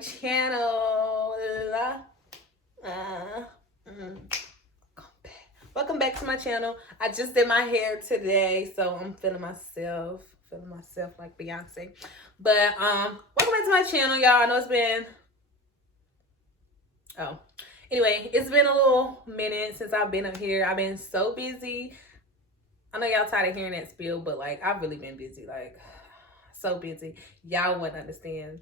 channel. Uh, mm. Welcome back to my channel. I just did my hair today, so I'm feeling myself like Beyonce. But welcome back to my channel, y'all. I know it's been anyway, it's been a little minute since I've been up here. I've been so busy. I know y'all tired of hearing that spiel, but like I've really been busy, like so busy. Y'all wouldn't understand.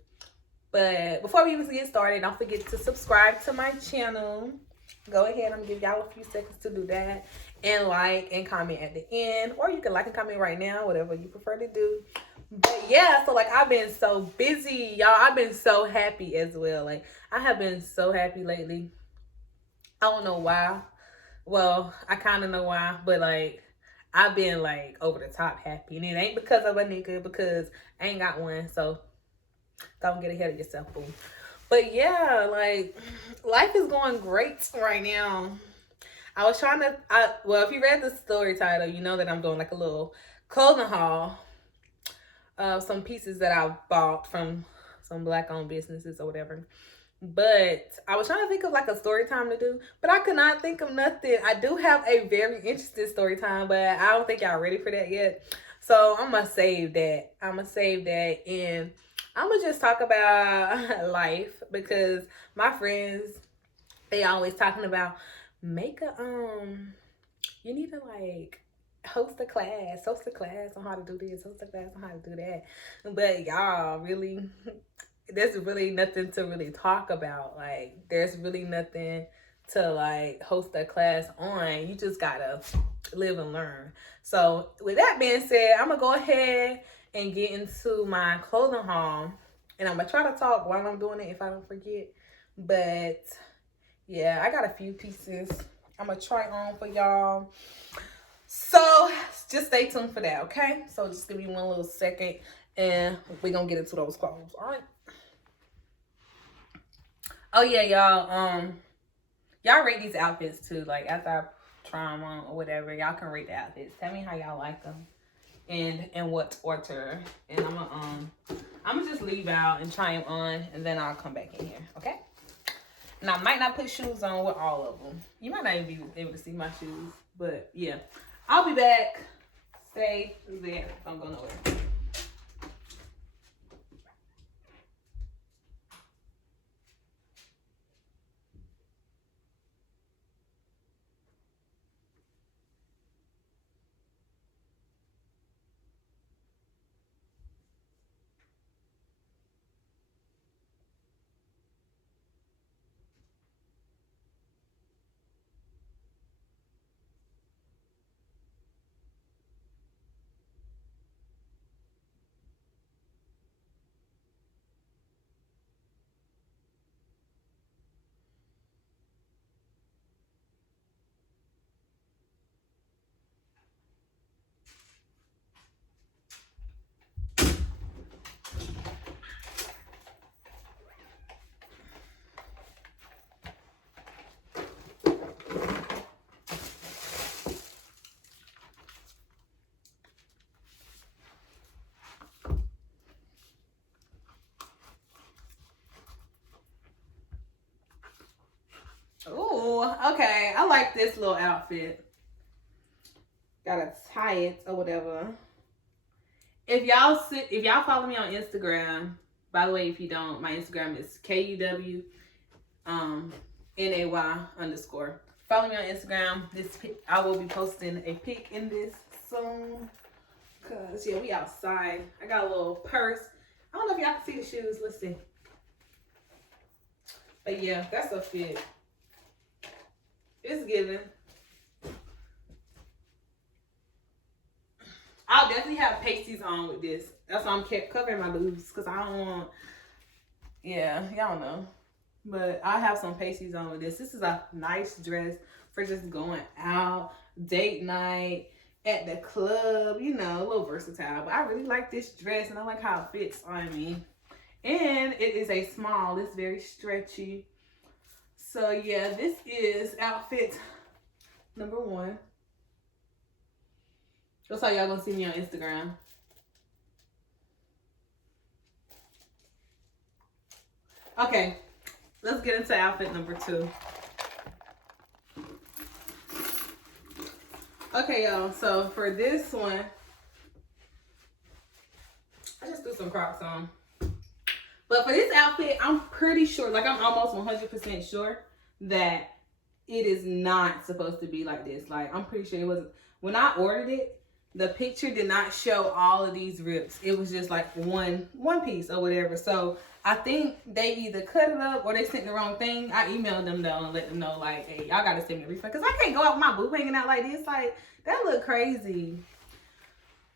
But before we even get started, don't forget to subscribe to my channel. Go ahead, I'm gonna give y'all a few seconds to do that. And like and comment at the end. Or you can like and comment right now, whatever you prefer to do. But yeah, so like I've been so busy, y'all. I've been so happy as well. Like I have been so happy lately. I don't know why. Well, I kind of know why, but like I've been like over the top happy. And it ain't because of a nigga, because I ain't got one. So don't get ahead of yourself, boo. But yeah, like life is going great right now. I was trying to, well, if you read the story title, you know that I'm doing like a little clothing haul of some pieces that I bought from some black-owned businesses or whatever. But I was trying to think of like a story time to do, but I could not think of nothing. I do have a very interesting story time, but I don't think y'all ready for that yet. So I'm gonna save that. And I'm gonna just talk about life because my friends, they always talking about make a you need to like host a class on how to do this, host a class on how to do that. But y'all really there's really nothing to really talk about. Like there's really nothing to like host a class on. You just gotta live and learn. So with that being said, I'm gonna go ahead and get into my clothing haul, and I'm gonna try to talk while I'm doing it if I don't forget. But yeah, I got a few pieces I'm gonna try on for y'all. So just stay tuned for that, okay? So just give me one little second and we're gonna get into those clothes. All right. Oh yeah, y'all rate these outfits too. Like after I try them on or whatever, y'all can rate the outfits. Tell me how y'all like them and what order. And I'm gonna just leave out and try them on, and then I'll come back in here, okay? And I might not put shoes on with all of them. You might not even be able to see my shoes, but yeah, I'll be back. Stay there. Don't go nowhere. Ooh, okay. I like this little outfit. Gotta tie it or whatever. If y'all follow me on Instagram, by the way, if you don't, my Instagram is KUW NAY _. Follow me on Instagram. I will be posting a pic in this soon. Cause yeah, we outside. I got a little purse. I don't know if y'all can see the shoes. Let's see. But yeah, that's a fit. It's given. I'll definitely have pasties on with this. That's why I'm kept covering my boobs because I don't want. Yeah, y'all know. But I have some pasties on with this. This is a nice dress for just going out, date night, at the club. You know, a little versatile. But I really like this dress and I like how it fits on me. And it is a small. It's very stretchy. So yeah, this is outfit number 1. That's how y'all gonna see me on Instagram. Okay, let's get into outfit number 2. Okay, y'all. So for this one, I just threw some Crocs on. But for this outfit, I'm pretty sure, like I'm almost 100% sure that it is not supposed to be like this. Like I'm pretty sure it wasn't. When I ordered it, the picture did not show all of these rips. It was just like one piece or whatever. So I think they either cut it up or they sent the wrong thing. I emailed them though and let them know like, hey, y'all gotta send me a refund. Cause I can't go out with my boob hanging out like this. Like that look crazy.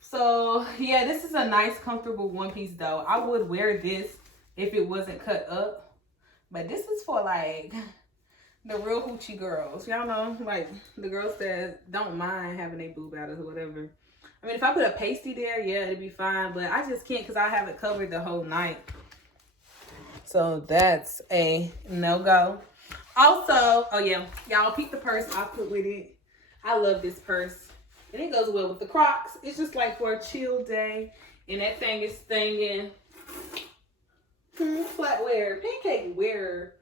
So yeah, this is a nice, comfortable one piece though. I would wear this if it wasn't cut up. But this is for like the real hoochie girls. Y'all know, like the girls that don't mind having a boob out or whatever. I mean, if I put a pasty there, yeah, it'd be fine. But I just can't because I have it covered the whole night. So that's a no-go. Also, oh yeah, y'all peep the purse I put with it. I love this purse. And it goes well with the Crocs. It's just like for a chill day. And that thing is stinging. Flat wear, pancake wear,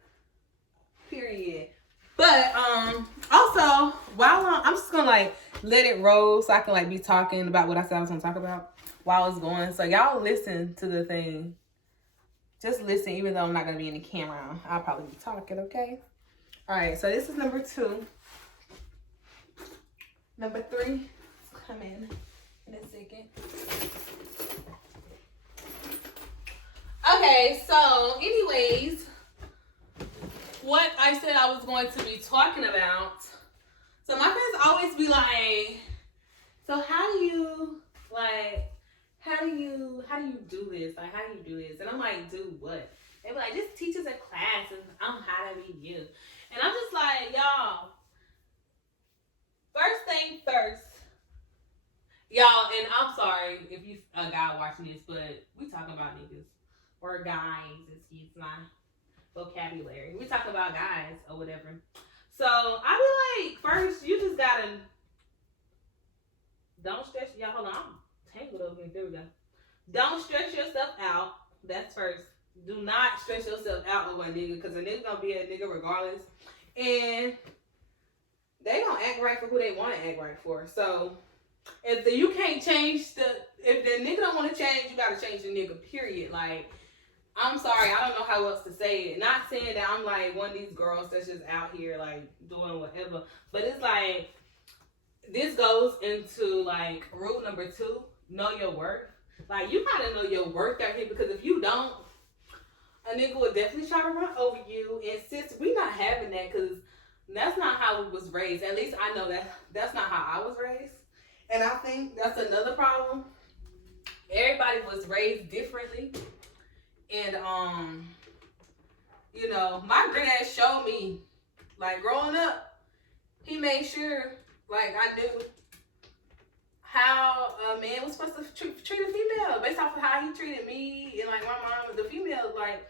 period. But also, while I'm just gonna like let it roll so I can like be talking about what I said I was gonna talk about while it's going. So y'all listen to the thing. Just listen, even though I'm not gonna be in the camera. I'll probably be talking, okay? All right, so this is number 2. Number 3 is coming in a second. Okay, so anyways, what I said I was going to be talking about. So my friends always be like, so how do you do this? Like, how do you do this? And I'm like, do what? They be like, just teach us a class on how to be you. And I'm just like, y'all, first thing first, y'all, and I'm sorry if you a guy watching this, but we talking about niggas or guys, excuse my vocabulary. We talk about guys or whatever. So I be like, first, you just gotta don't stress. Y'all, hold on, I'm tangled over here. There we go. Don't stress yourself out. That's first. Do not stress yourself out over a nigga because a nigga gonna be a nigga regardless, and they gonna act right for who they want to act right for. So if you can't change if the nigga don't want to change, you gotta change the nigga. Period. Like. I'm sorry, I don't know how else to say it. Not saying that I'm like one of these girls that's just out here like doing whatever, but it's like this goes into like rule number 2: know your worth. Like you gotta know your worth out here because if you don't, a nigga will definitely try to run over you. And since we not having that, because that's not how we was raised. At least I know that's not how I was raised, and I think that's another problem. Everybody was raised differently. And you know, my granddad showed me, like growing up, he made sure, like I knew how a man was supposed to treat a female based off of how he treated me and like my mom, the females. Like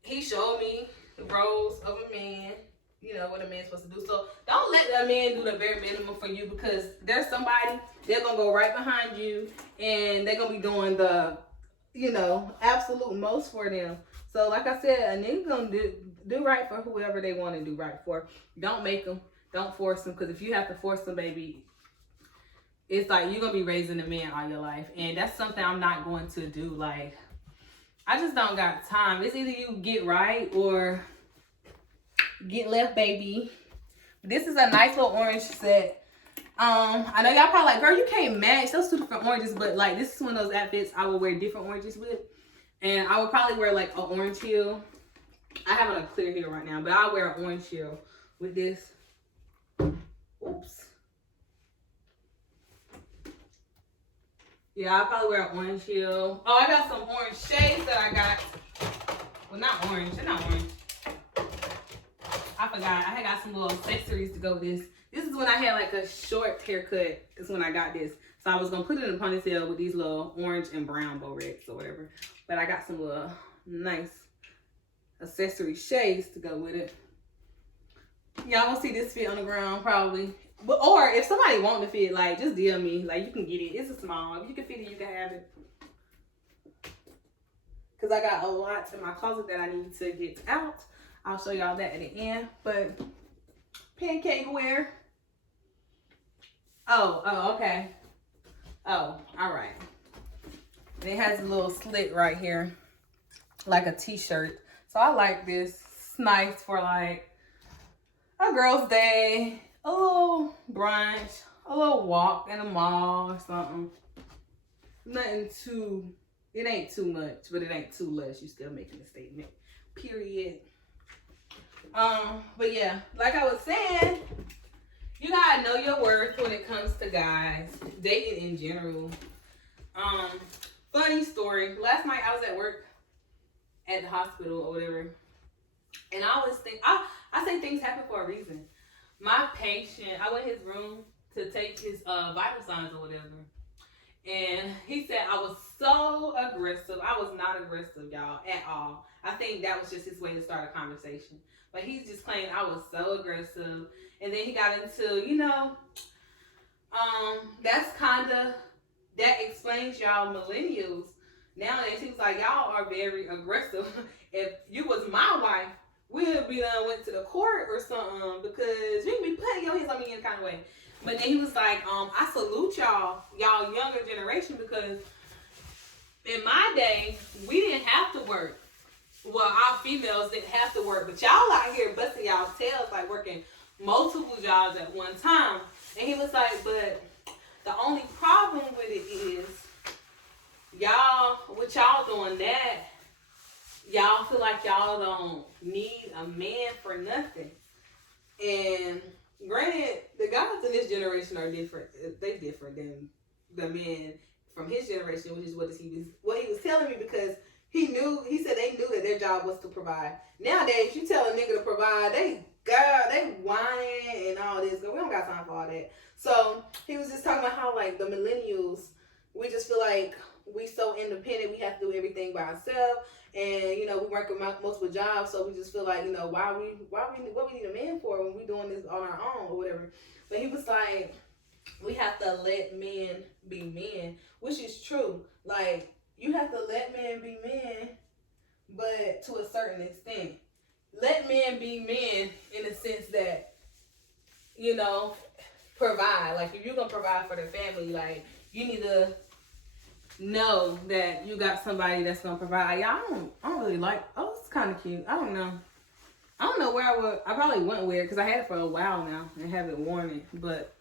he showed me the roles of a man, you know what a man's supposed to do. So don't let a man do the bare minimum for you because there's somebody they're gonna go right behind you and they're gonna be doing the absolute most for them. So like I said, a nigga gonna do right for whoever they want to do right for. Don't make them, don't force them, because if you have to force them, baby, it's like you're gonna be raising a man all your life, and that's something I'm not going to do. Like I just don't got time. It's either you get right or get left, baby. This is a nice little orange set. I know y'all probably like, girl, you can't match those 2 different oranges, but like this is one of those outfits I would wear different oranges with. And I would probably wear like an orange heel. I have on a clear heel right now, but I'll wear an orange heel with this. Oops. Yeah, I'll probably wear an orange heel. Oh, I got some orange shades that I got. Well, not orange. They're not orange. I forgot. I had got some little accessories to go with this. This is when I had like a short haircut. Is when I got this. So I was going to put it in a ponytail with these little orange and brown bow reds or whatever. But I got some little nice accessory shades to go with it. Y'all gonna see this fit on the ground probably. But, or if somebody want to fit, like just DM me. Like you can get it. It's a small. If you can fit it, you can have it. because I got a lot in my closet that I need to get out. I'll show y'all that at the end. But pancake wear. Oh, okay. Oh, all right. And it has a little slit right here, like a t-shirt. So I like this. It's nice for like a girl's day, a little brunch, a little walk in the mall or something. Nothing too, it ain't too much, but it ain't too less. You still making a statement, period. But yeah, like I was saying, you gotta know your worth when it comes to guys, dating in general. Funny story. Last night I was at work at the hospital or whatever, and I always think I say things happen for a reason. My patient, I went in his room to take his vital signs or whatever, and he said I was so aggressive. I was not aggressive, y'all, at all. I think that was just his way to start a conversation. But he's just claiming I was so aggressive, and then he got into, that's kind of. That explains y'all millennials. Nowadays, he was like, y'all are very aggressive. If you was my wife, we'd be went to the court or something because you be putting your hands on me in kind of way. But then he was like, I salute y'all younger generation, because in my day, we didn't have to work. Well, our females didn't have to work, but y'all out here busting y'all tails, like working multiple jobs at one time. And he was like, but the only problem with it is, with y'all doing that, y'all feel like y'all don't need a man for nothing. And granted, the guys in this generation are different. They different than the men from his generation, which is what he was telling me, because he said they knew that their job was to provide. Nowadays, you tell a nigga to provide, they whining and all this. We don't got time for all that. So he was just talking about how, like, the millennials, we just feel like we so independent, we have to do everything by ourselves, and we work multiple jobs, so we just feel like, what we need a man for when we doing this on our own or whatever. But he was like, we have to let men be men, which is true. Like, you have to let men be men, but to a certain extent. Let men be men in the sense that, provide. Like, if you're gonna provide for the family, like, you need to know that you got somebody that's gonna provide. Yeah, I don't really like. Oh, it's kind of cute. I don't know where I probably wouldn't wear it because I had it for a while now and haven't worn it. But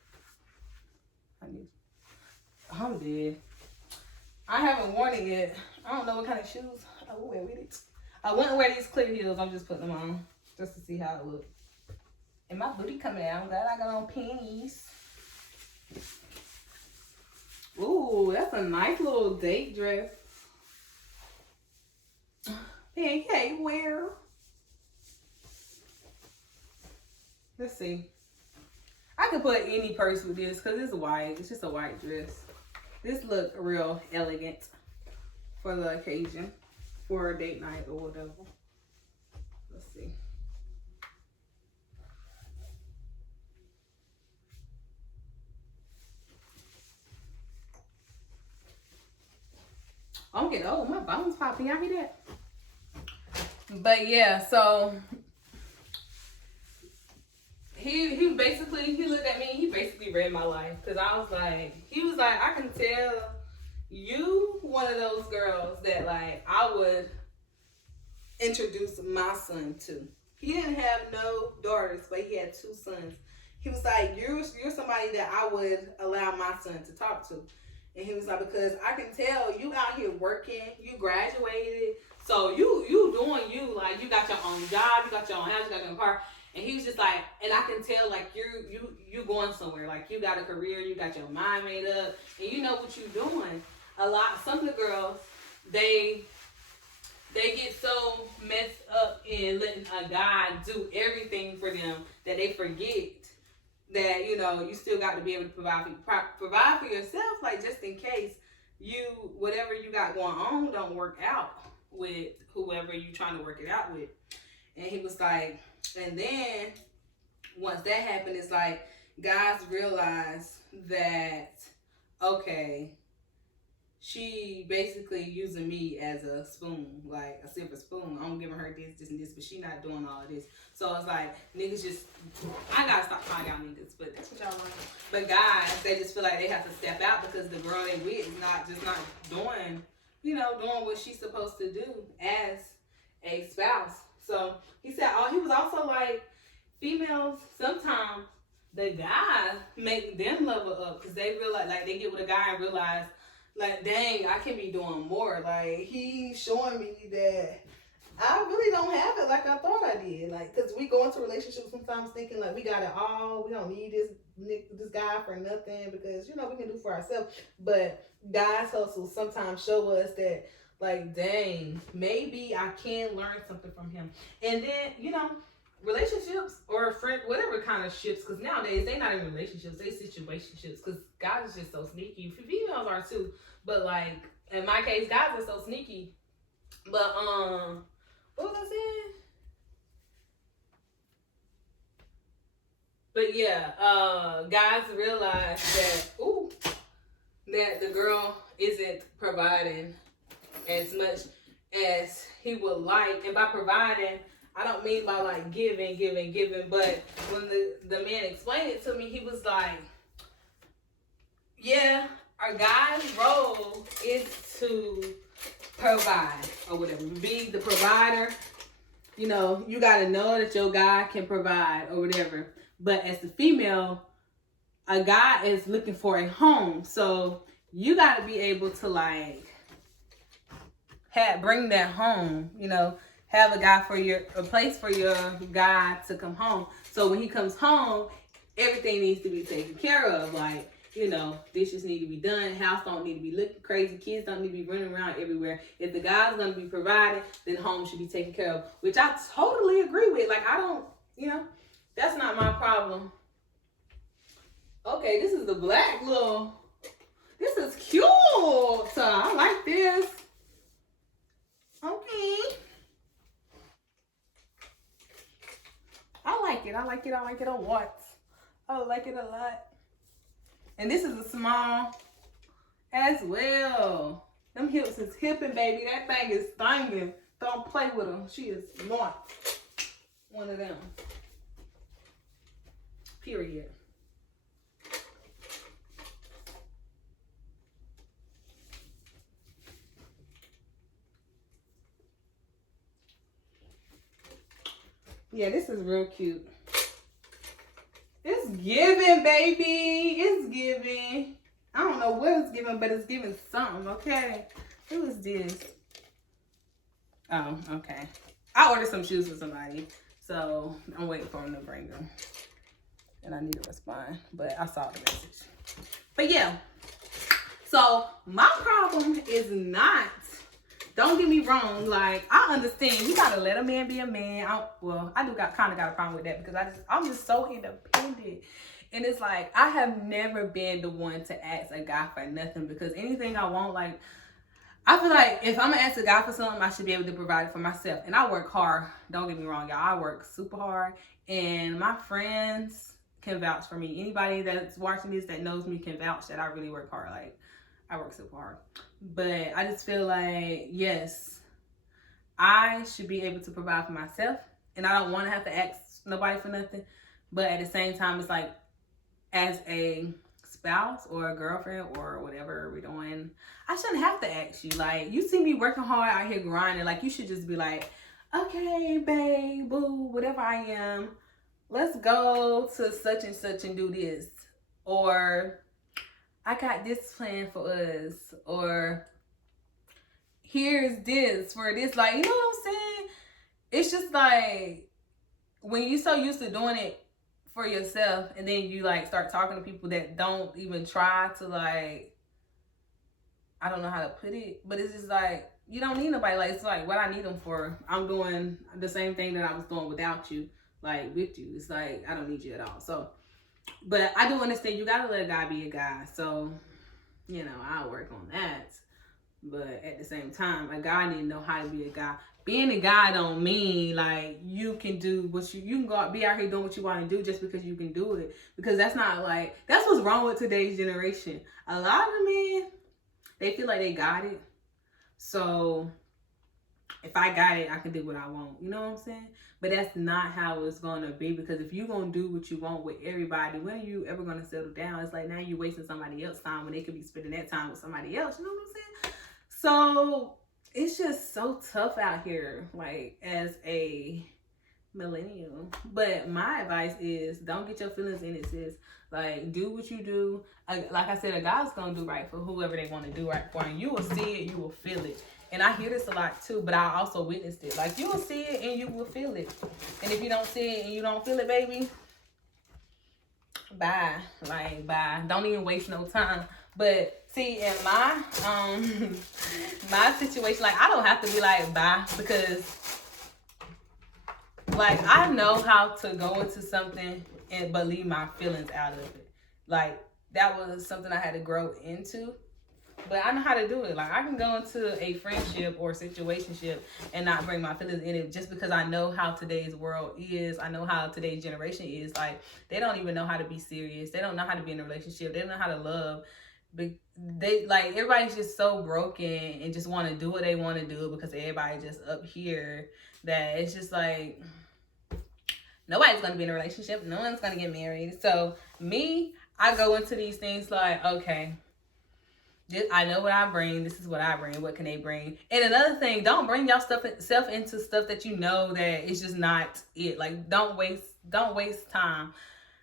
I'm dead. I haven't worn it yet. I don't know what kind of shoes I will wear with it. I wouldn't wear these clear heels. I'm just putting them on just to see how it looks. And my booty coming out. I'm glad I got on panties. Ooh, that's a nice little date dress. Pancake wear. Let's see. I could put any purse with this because it's white. It's just a white dress. This look real elegant for the occasion, for a date night or whatever. Let's see. I'm getting old. My bones popping. Y'all hear that? But yeah, so he basically, he looked at me. He basically read my life, because he was like, I can tell you one of those girls that, like, I would introduce my son to. He didn't have no daughters, but he had 2 sons. He was like, you're somebody that I would allow my son to talk to. And he was like, because I can tell you out here working, you graduated, so you doing you, like, you got your own job, you got your own house, you got your own car. And he was just like, and I can tell, like, you going somewhere, like, you got a career, you got your mind made up, and you know what you're doing. Some of the girls, they get so messed up in letting a guy do everything for them that they forget that, you still got to be able to provide for yourself, like, just in case whatever you got going on don't work out with whoever you trying to work it out with. And he was like, and then once that happened, it's like guys realize that, okay, she basically using me as a spoon, like a silver spoon. I'm giving her this, and this, but she not doing all of this. So it's like niggas just, I gotta stop calling y'all niggas, but that's what y'all want. But guys, they just feel like they have to step out because the girl they with is not doing, doing what she's supposed to do as a spouse. So he said, oh, he was also like, females sometimes the guys make them level up because they realize, like, they get with a guy and realize, like, dang, I can be doing more. Like, he's showing me that I really don't have it like I thought I did. Like, because we go into relationships sometimes thinking, like, we got it all. We don't need this guy for nothing because, we can do for ourselves. But guys hustle sometimes show us that, like, dang, maybe I can learn something from him. And then, relationships or friend, whatever kind of ships, because nowadays they not in relationships, they situationships, because guys are just so sneaky. Females are too, but like in my case, guys are so sneaky. But what was I saying? But yeah, guys realize that the girl isn't providing as much as he would like, and by providing, I don't mean by like giving, but when the man explained it to me, he was like, yeah, our guy's role is to provide or whatever, be the provider. You got to know that your guy can provide or whatever. But as the female, a guy is looking for a home. So you got to be able to like bring that home, have a place for your guy to come home. So when he comes home, everything needs to be taken care of. Like, dishes need to be done. House don't need to be looking crazy. Kids don't need to be running around everywhere. If the guy's going to be provided, then home should be taken care of, which I totally agree with. Like, I don't, that's not my problem. Okay, this is the black little, this is cute. So I like this. Okay. I like it a lot. I like it a lot. And this is a small as well. Them hips is hipping, baby. That thing is thinging. Don't play with them. She is not one of them. Period. Yeah, this is real cute. It's giving, baby. It's giving. I don't know what it's giving, but it's giving something, okay? Who is this? Oh, okay. I ordered some shoes for somebody, so I'm waiting for them to bring them. And I need to respond, but I saw the message. But yeah, so my problem is not, don't get me wrong, like, I understand you gotta let a man be a man. I do kind of got a problem with that because I'm just so independent. And it's like, I have never been the one to ask a guy for nothing because anything I want, like, I feel like if I'm gonna ask a guy for something, I should be able to provide it for myself. And I work hard, don't get me wrong, y'all. I work super hard, and my friends can vouch for me. Anybody that's watching this that knows me can vouch that I really work hard. Like, I work super hard. But I just feel like, yes, I should be able to provide for myself. And I don't want to have to ask nobody for nothing. But at the same time, it's like, as a spouse or a girlfriend or whatever we're doing, I shouldn't have to ask you. Like, you see me working hard out here grinding. Like, you should just be like, okay, babe, boo, whatever I am, let's go to such and such and do this. Or, I got this plan for us, or here's this for this. Like, you know what I'm saying? It's just like, when you're so used to doing it for yourself, and then you like start talking to people that don't even try to, like, I don't know how to put it, but it's just like, you don't need nobody. Like, it's like, what I need them for, I'm doing the same thing that I was doing without you, like, with you. It's like, I don't need you at all. So, but I do understand you gotta let a guy be a guy. So, I'll work on that. But at the same time, a guy need to know how to be a guy. Being a guy don't mean like you can do what you can go out, be out here doing what you want to do just because you can do it. Because that's not like, that's what's wrong with today's generation. A lot of men, They feel like they got it. So if I got it, I can do what I want. You know what I'm saying? But that's not how it's going to be, because if you're going to do what you want with everybody, when are you ever going to settle down? It's like now you're wasting somebody else's time when they could be spending that time with somebody else. You know what I'm saying? So it's just so tough out here, like as a millennial. But my advice is don't get your feelings in it, sis. Like, do what you do. Like I said, a God's gonna do right for whoever they want to do right for, and you will see it, you will feel it. And I hear this a lot too, but I also witnessed it. Like, you will see it and you will feel it. And if you don't see it and you don't feel it, baby, bye. Like, bye. Don't even waste no time. But see, in my my situation, like, I don't have to be like bye, because like I know how to go into something and but leave my feelings out of it. Like, that was something I had to grow into. But I know how to do it. Like, I can go into a friendship or situationship and not bring my feelings in it, just because I know how today's world is. I know how today's generation is. Like, they don't even know how to be serious. They don't know how to be in a relationship. They don't know how to love. But they, like, everybody's just so broken and just want to do what they want to do because everybody just up here, that it's just like nobody's going to be in a relationship. No one's going to get married. So me, I go into these things like, okay, I know what I bring. This is what I bring. What can they bring? And another thing, don't bring y'all self into stuff that you know that it's just not it. Like, don't waste time.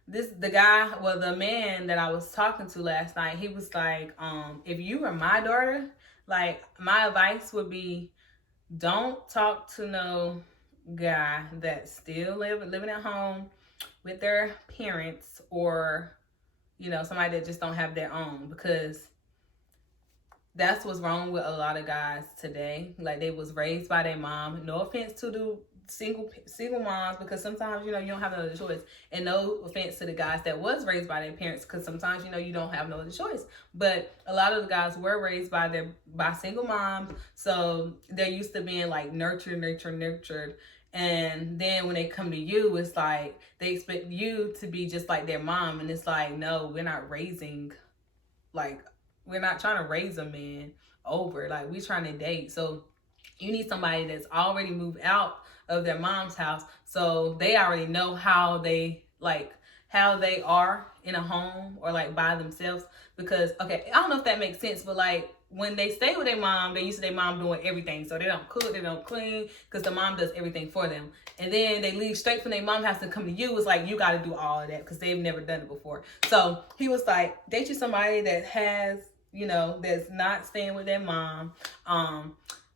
The man that I was talking to last night, he was like, if you were my daughter, like, my advice would be, don't talk to no guy that's still living at home with their parents, or, you know, somebody that just don't have their own, because that's what's wrong with a lot of guys today. Like, they was raised by their mom. No offense to the single moms, because sometimes, you know, you don't have no other choice. And no offense to the guys that was raised by their parents, because sometimes, you know, you don't have no other choice. But a lot of the guys were raised by single moms, so they're used to being like nurtured. And then when they come to you, it's like they expect you to be just like their mom, and it's like, no, we're not trying to raise a man over. Like, we're trying to date. So you need somebody that's already moved out of their mom's house, so they already know how they are in a home or like by themselves. Because, okay, I don't know if that makes sense, but like, when they stay with their mom, they used to their mom doing everything. So they don't cook, they don't clean, because the mom does everything for them. And then they leave straight from their mom's house and come to you. It's like, you got to do all of that because they've never done it before. So he was like, date you somebody that has, you know, that's not staying with their mom.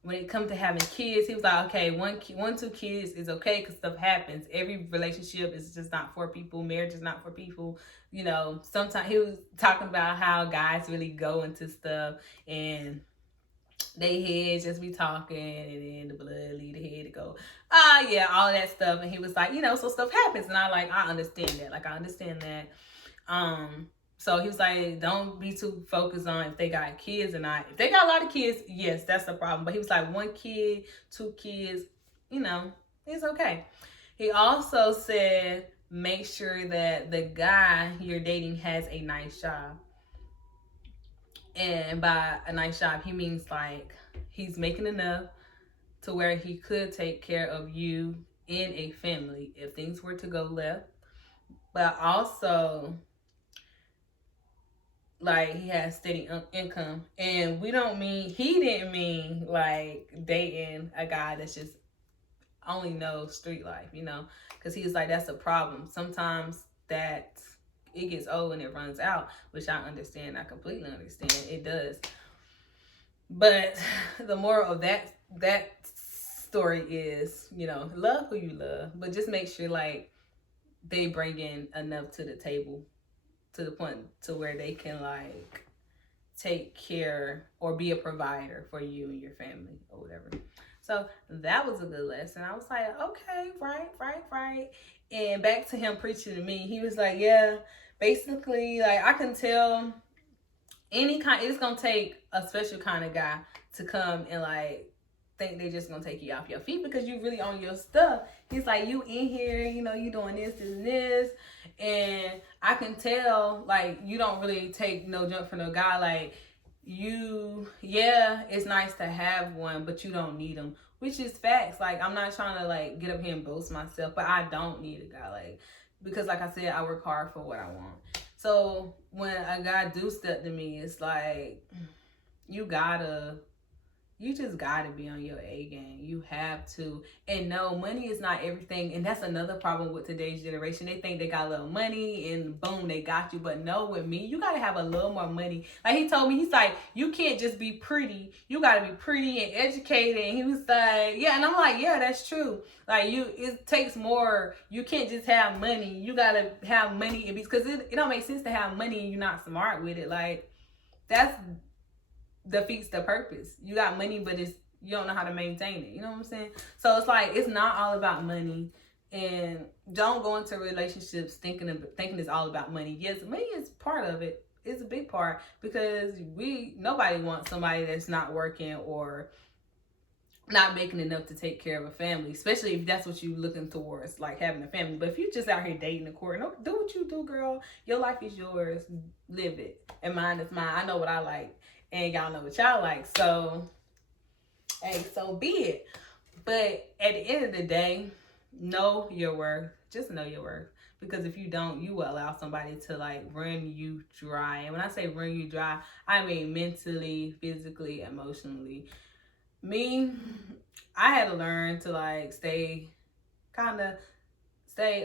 When it comes to having kids, he was like, okay, one, 2 kids is okay because stuff happens. Every relationship is just not for people. Marriage is not for people. You know, sometimes he was talking about how guys really go into stuff and they head just be talking, and then the blood lead the head to go, yeah, all that stuff. And he was like, you know, so stuff happens. And I understand that. Like, I understand that. So he was like, don't be too focused on if they got kids or not. If they got a lot of kids, yes, that's the problem. But he was like, 1 kid, 2 kids, you know, it's okay. He also said, make sure that the guy you're dating has a nice job. And by a nice job, he means like he's making enough to where he could take care of you in a family if things were to go left. But also, like, he has steady income. And he didn't mean like dating a guy that's just only knows street life, you know, because he was like, that's a problem. Sometimes that it gets old and it runs out, which I understand. I completely understand. It does. But the moral of that story is, you know, love who you love, but just make sure like they bring in enough to the table, to the point to where they can like take care or be a provider for you and your family or whatever. So that was a good lesson. I was like, okay, right. And back to him preaching to me, he was like, yeah, basically, like, I can tell it's gonna take a special kind of guy to come and like think they just gonna take you off your feet because you really on your stuff. He's like, you in here, you know, you doing this and this, and I can tell like you don't really take no junk for no guy. Like, yeah, it's nice to have one, but you don't need them, which is facts. Like, I'm not trying to like get up here and boast myself, but I don't need a guy, like, because like I said, I work hard for what I want. So when a guy do step to me, it's like you just gotta be on your A game. You have to. And no, money is not everything. And that's another problem with today's generation. They think they got a little money and boom, they got you. But no, with me, you gotta have a little more money. Like he told me, he's like, you can't just be pretty. You gotta be pretty and educated. And he was like, yeah. And I'm like, yeah, that's true. Like it takes more. You can't just have money. You gotta have money. Because it don't make sense to have money and you're not smart with it. Like, that's defeats the purpose. You got money, but you don't know how to maintain it. You know what I'm saying? So it's like, it's not all about money. And don't go into relationships thinking it's all about money. Yes, money is part of it. It's a big part, because nobody wants somebody that's not working or not making enough to take care of a family, especially if that's what you're looking towards, like having a family. But if you're just out here dating a court, do what you do, girl. Your life is yours. Live it. And mine is mine. I know what I like. And y'all know what y'all like. So, hey, so be it. But at the end of the day, know your worth. Just know your worth. Because if you don't, you will allow somebody to like run you dry. And when I say run you dry, I mean mentally, physically, emotionally. Me, I had to learn to like stay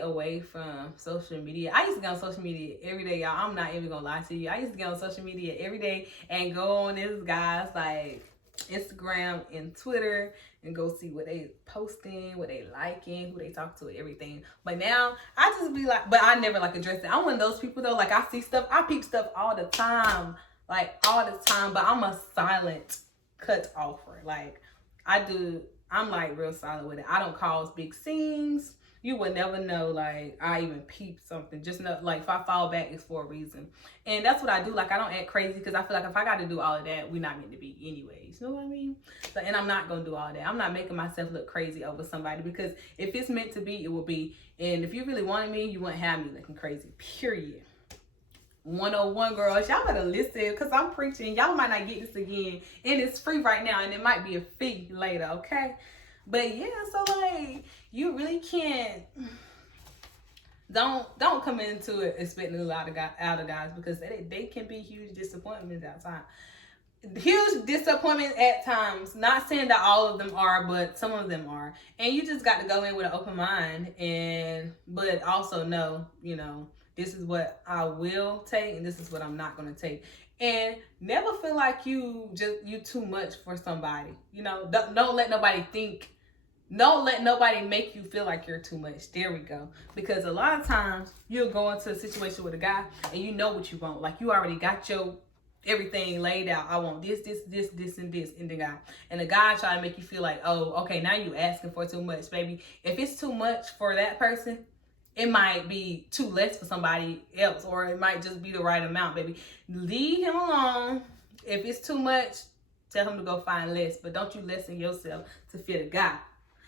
away from social media. I used to get on social media every day, y'all. I'm not even gonna lie to you. I used to get on social media every day and go on this guy's like Instagram and Twitter and go see what they posting, what they liking, who they talk to, everything. But now I just be like, but I never like address it. I'm one of those people though, like I see stuff, I peep stuff all the time. Like all the time, but I'm a silent cut offer. Like I'm like real silent with it. I don't cause big scenes. You would never know, like, I even peep something. Just know, like, if I fall back, it's for a reason. And that's what I do. Like, I don't act crazy because I feel like if I got to do all of that, we're not meant to be anyways. You know what I mean? So, and I'm not going to do all that. I'm not making myself look crazy over somebody, because if it's meant to be, it will be. And if you really wanted me, you wouldn't have me looking crazy, period. 101 girls, y'all better listen, because I'm preaching. Y'all might not get this again. And it's free right now, and it might be a fee later, okay? But yeah, so like, you really can't, don't come into it expecting a lot out of guys, because they can be huge disappointments at times. Huge disappointments at times. Not saying that all of them are, but some of them are. And you just got to go in with an open mind, but also know, this is what I will take and this is what I'm not going to take. And never feel like you too much for somebody. Don't let nobody make you feel like you're too much. There we go. Because a lot of times you'll go into a situation with a guy and you know what you want. Like, you already got your everything laid out. I want this, and this in the guy. And the guy try to make you feel like, oh, okay, now you asking for too much, baby. If it's too much for that person, it might be too less for somebody else, or it might just be the right amount, baby. Leave him alone. If it's too much, tell him to go find less, but don't you lessen yourself to fit a guy.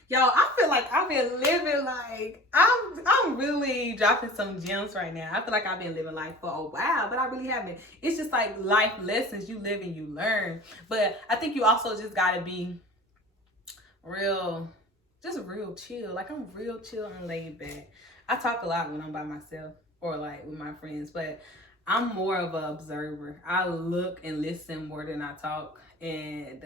Y'all, I feel like I've been living like, I'm really dropping some gems right now. I feel like I've been living life for a while, but I really haven't. It's just like life lessons. You live and you learn. But I think you also just gotta be real chill. Like, I'm real chill and laid back. I talk a lot when I'm by myself or like with my friends, but I'm more of an observer. I look and listen more than I talk. And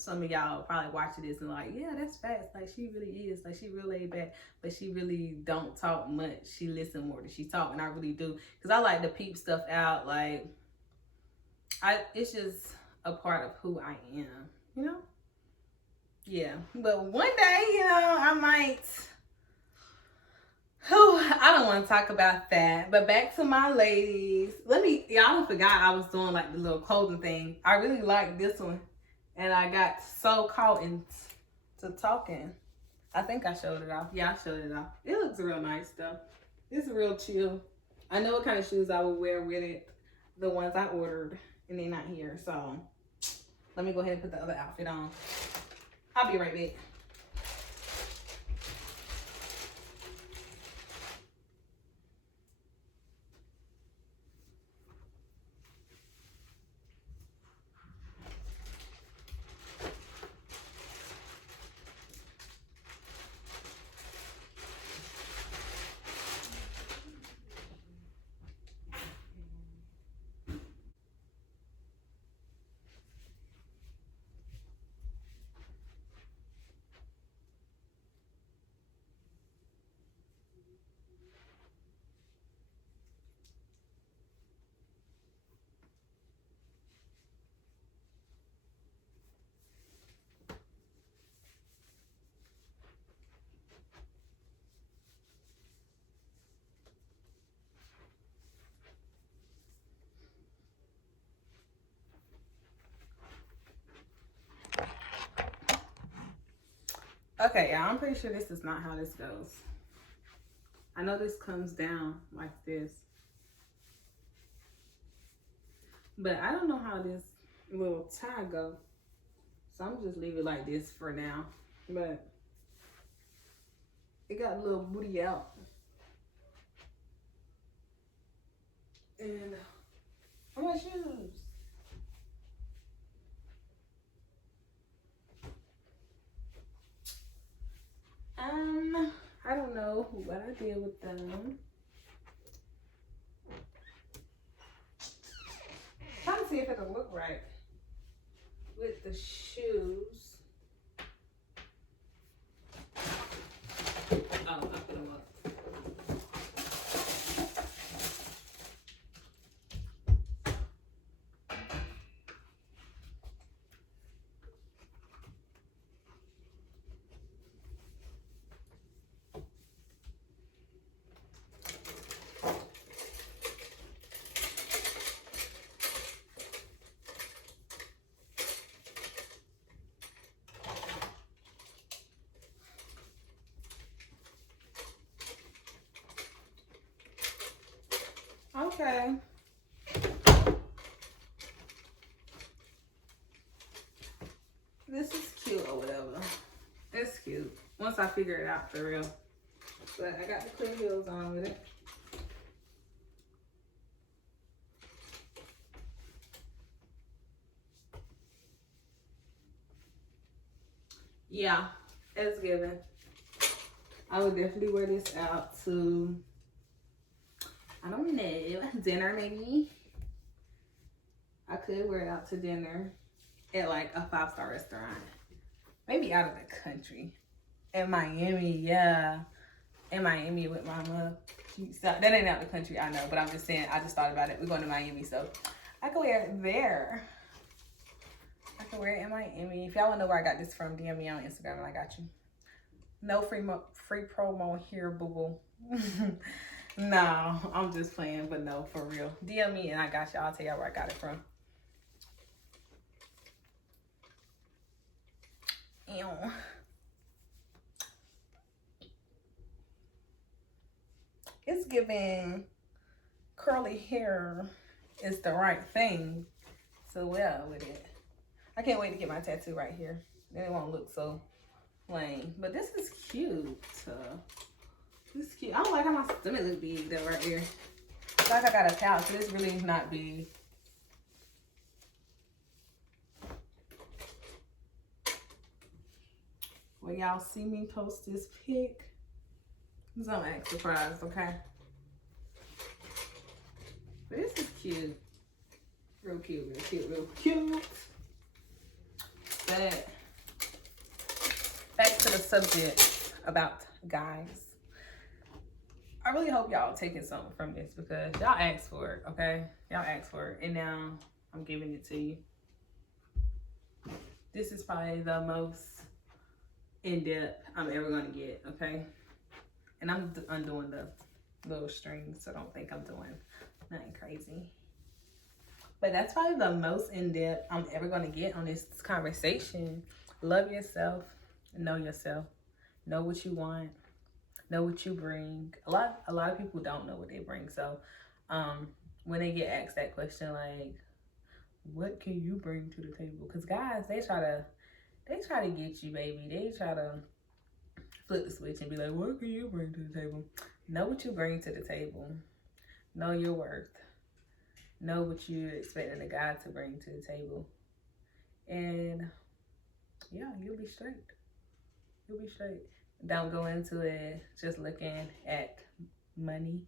some of y'all probably watching this and like, yeah, that's facts. Like, she really is. Like, she real laid back, but she really don't talk much. She listen more than she talk, and I really do. Because I like to peep stuff out. Like, it's just a part of who I am, Yeah. But one day, I might... I don't want to talk about that. But back to my ladies. Y'all forgot I was doing like the little clothing thing. I really like this one. And I got so caught into talking. I think I showed it off. Yeah, I showed it off. It looks real nice though. It's real chill. I know what kind of shoes I would wear with it. The ones I ordered. And they're not here. So let me go ahead and put the other outfit on. I'll be right back. Okay, yeah, I'm pretty sure this is not how this goes. I know this comes down like this, but I don't know how this little tie go. So I'm just leave it like this for now. But it got a little booty out. And how my shoes? I don't know what I did with them. Trying to see if it'll look right with the shoes. Oh, I put them up. Okay. This is cute or whatever. It's cute. Once I figure it out for real. But I got the clear heels on with it. Yeah, it's given. I would definitely wear this out to, I don't know, dinner maybe. I could wear it out to dinner at like a 5-star restaurant. Maybe out of the country. In Miami, yeah. In Miami with my mom. That ain't out of the country, I know. But I'm just saying, I just thought about it. We're going to Miami, so I can wear it there. I can wear it in Miami. If y'all want to know where I got this from, DM me on Instagram and I got you. No free promo here, boo-boo. No, I'm just playing, but no, for real. DM me and I got you. I'll tell y'all where I got it from. Ew. It's giving curly hair is the right thing to wear with it. I can't wait to get my tattoo right here. Then it won't look so lame. But this is cute. This is cute. I don't like how my stomach look big though right here. It's like I got a pouch, but it's really not big. When y'all see me post this pic, I'm act surprised, okay? But this is cute. Real cute, real cute, real cute. But back to the subject about guys. I really hope y'all taking something from this because y'all asked for it, okay? Y'all asked for it, and now I'm giving it to you. This is probably the most in-depth I'm ever gonna get, okay? And I'm undoing the little strings, so don't think I'm doing nothing crazy. But that's probably the most in-depth I'm ever gonna get on this conversation. Love yourself, know yourself, know what you want, know what you bring. A lot of people don't know what they bring. So when they get asked that question, like, what can you bring to the table? Because guys, they try to get you, baby. They try to flip the switch and be like, what can you bring to the table? Know what you bring to the table. Know your worth. Know what you're expecting a guy to bring to the table. And yeah, you'll be straight. You'll be straight. Don't go into it just looking at money.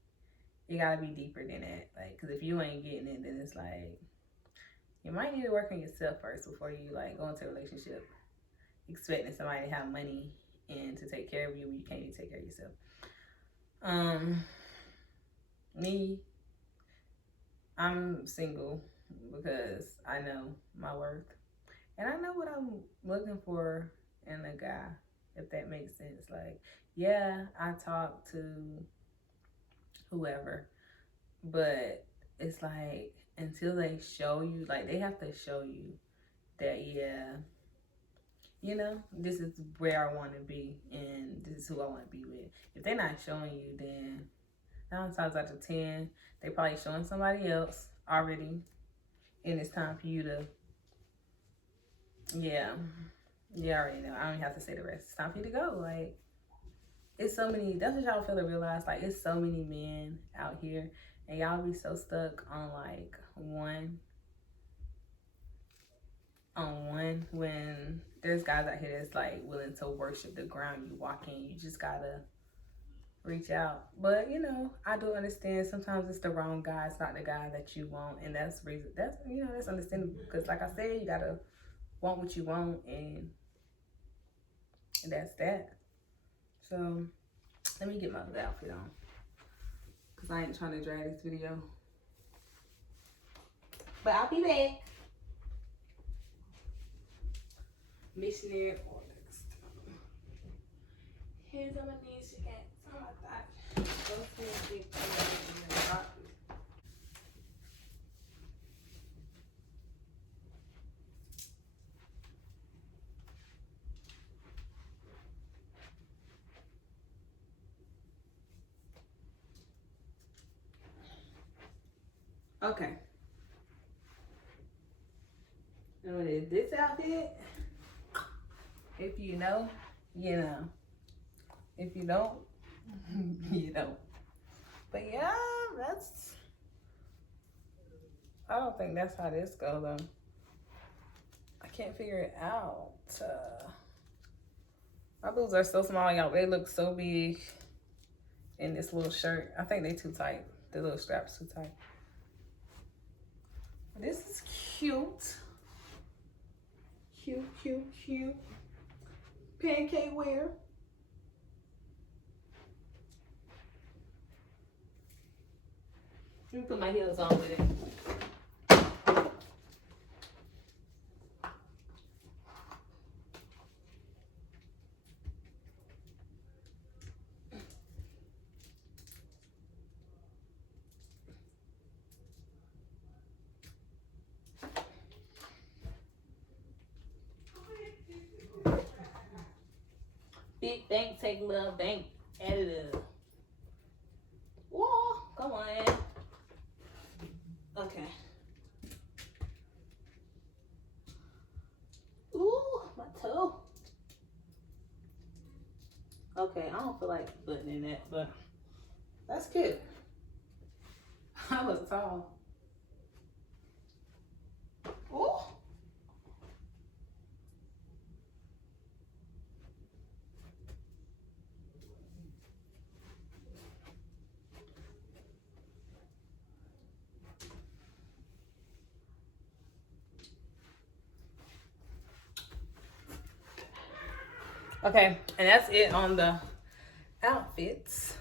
You gotta be deeper than that. Like, cause if you ain't getting it, then it's like, you might need to work on yourself first before you like go into a relationship expecting somebody to have money and to take care of you when you can't even take care of yourself. Me, I'm single because I know my worth. And I know what I'm looking for in a guy, if that makes sense. Like, yeah, I talk to whoever, but it's like until they show you, like they have to show you that, yeah, you know, this is where I want to be and this is who I want to be with. If they're not showing you, then 9 times out of 10, they probably showing somebody else already, and it's time for you to, yeah, you already know. I don't even have to say the rest. It's time for you to go. Like, it's so many, that's what y'all feel to realize. Like, it's so many men out here, and y'all be so stuck on like one when there's guys out here that's like willing to worship the ground you walk in. You just gotta reach out. But you know, I do understand sometimes it's the wrong guy. It's not the guy that you want, and that's reason. That's, you know, that's understandable because, like I said, you gotta want what you want, and that's that. So let me get my other outfit on because I ain't trying to drag this video. But I'll be back. Missionary orders. Hands on my knees, you can't. Oh my God. Okay. And what is this outfit? If you know, you know. If you don't, you don't. But yeah, that's, I don't think that's how this goes though. I can't figure it out. My boobs are so small, y'all. They look so big in this little shirt. I think they too tight. The little strap's too tight. This is cute. Cute, cute, cute. Pancake wear. Let me put my heels on with it. Big bank, take love, bank, editor. Whoa, come on. Okay. Ooh, my toe. Okay, I don't feel like buttoning that, but that's cute. I look tall. Ooh. Okay, and that's it on the outfits.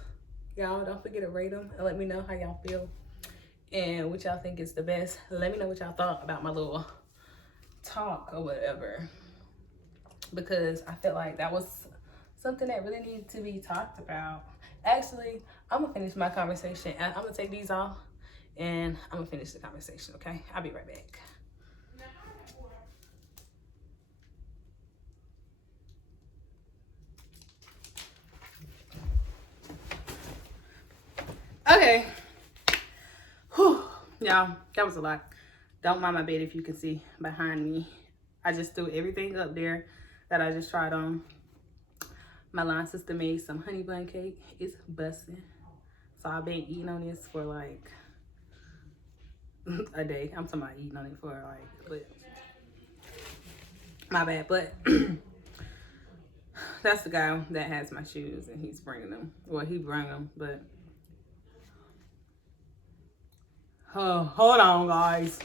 Y'all don't forget to rate them and let me know how y'all feel and what y'all think is the best. Let me know what y'all thought about my little talk or whatever, because I felt like that was something that really needed to be talked about. Actually, I'm gonna finish my conversation. I'm gonna take these off and I'm gonna finish the conversation, okay? I'll be right back. Okay. Whew. Y'all, that was a lot. Don't mind my bed if you can see behind me. I just threw everything up there that I just tried on. My line sister made some honey bun cake. It's busting. So I've been eating on this for like a day. I'm talking about eating on it for like, but my bad. But that's the guy that has my shoes and he's bringing them. Well, he brought them, but hold on, guys.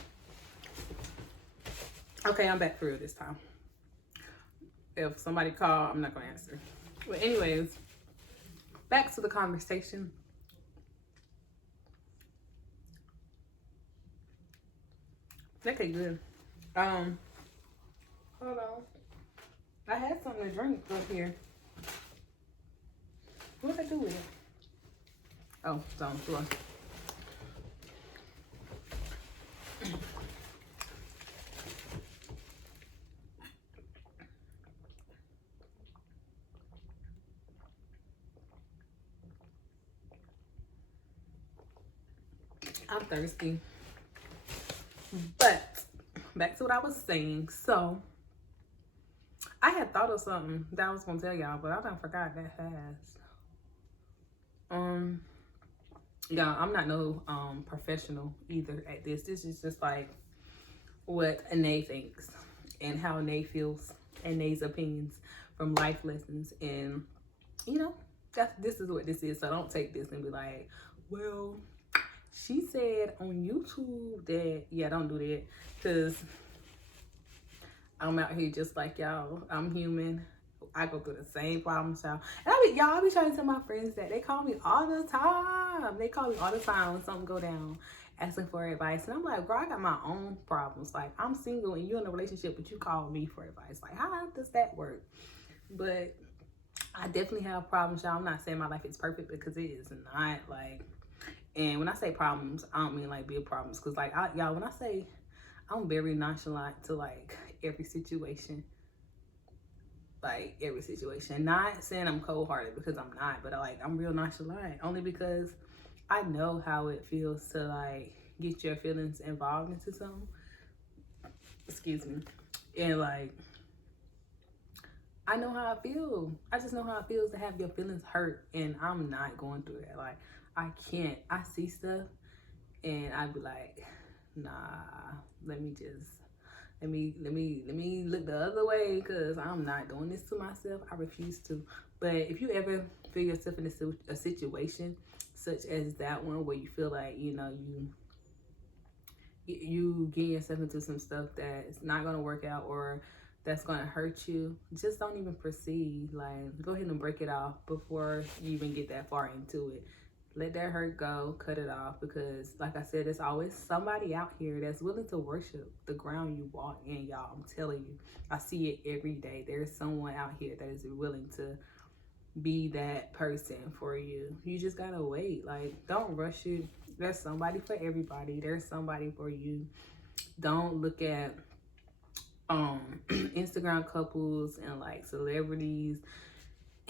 Okay, I'm back for real this time. If somebody call, I'm not gonna answer. But anyways, back to the conversation. Okay, good. Hold on. I had something to drink up here. What did I do with it? Oh, it's on the floor. I'm thirsty. But back to what I was saying. So I had thought of something that I was gonna tell y'all, but I done forgot that fast. Yeah, I'm not no professional either at this. This is just like what Nay thinks and how Nay feels and Nay's opinions from life lessons. And you know, this is what this is. So don't take this and be like, well, she said on YouTube that, yeah, don't do that. Because I'm out here just like y'all. I'm human. I go through the same problems, y'all. And I be trying to tell my friends that. They call me all the time. They call me all the time when something go down, asking for advice. And I'm like, bro, I got my own problems. Like, I'm single and you're in a relationship, but you call me for advice. Like, how does that work? But I definitely have problems, y'all. I'm not saying my life is perfect because it is not. Like, and when I say problems, I don't mean like big problems. Because, like, y'all, when I say I'm very nonchalant to, like, every situation. Like, every situation. Not saying I'm cold-hearted because I'm not. But, like, I'm real nonchalant. Only because I know how it feels to, like, get your feelings involved into something. Excuse me. And, like, I know how I feel. I just know how it feels to have your feelings hurt. And I'm not going through that. Like, I can't. I see stuff. And I'd be like, nah, let me look the other way because I'm not doing this to myself. I refuse to. But if you ever feel yourself in a situation such as that one where you feel like, you know, you get yourself into some stuff that's not going to work out or that's going to hurt you, just don't even proceed. Like, go ahead and break it off before you even get that far into it. Let that hurt go, cut it off, because like I said, there's always somebody out here that's willing to worship the ground you walk in, y'all. I'm telling you, I see it every day. There's someone out here that is willing to be that person for you. You just gotta wait. Like, don't rush it. There's somebody for everybody. There's somebody for you. Don't look at Instagram couples and like celebrities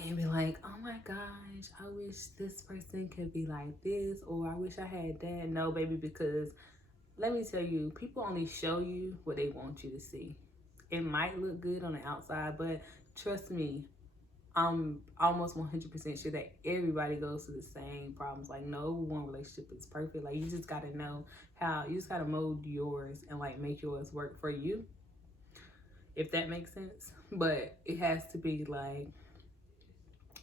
and be like, oh my gosh, I wish this person could be like this, or I wish I had that. No, baby, because let me tell you, people only show you what they want you to see. It might look good on the outside, but trust me, I'm almost 100% sure that everybody goes through the same problems. Like, no one relationship is perfect. Like, you just gotta know how, you just gotta mold yours and like make yours work for you, if that makes sense. But it has to be like,